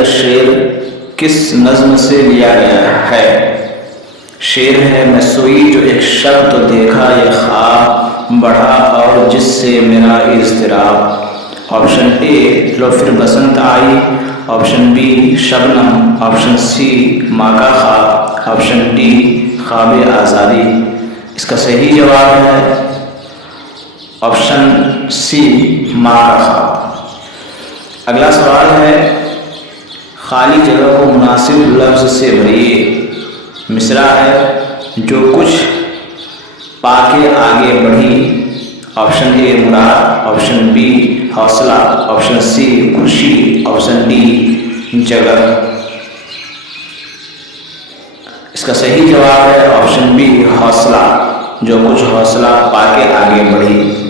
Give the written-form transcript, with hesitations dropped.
یہ شعر کس نظم سے لیا گیا ہے؟ شعر ہے میں سوئی جو ایک شب تو دیکھا یہ خواب بڑھا اور جس سے میرا اضطراب۔ آپشن اے لو پھر بسنت آئی، آپشن بی شبنم، آپشن سی ماں کا خواب، آپشن ڈی خواب آزادی۔ اس کا صحیح جواب ہے آپشن سی ماں کا خواب۔ اگلا سوال ہے خالی جگہ کو مناسب لفظ سے بھریے۔ مصرع ہے جو کچھ پا کے آگے بڑھی۔ آپشن اے مراد، آپشن بی حوصلہ، آپشن سی خوشی، آپشن ڈی جگہ۔ اس کا صحیح جواب ہے آپشن بی حوصلہ، جو کچھ حوصلہ پا کے آگے بڑھی۔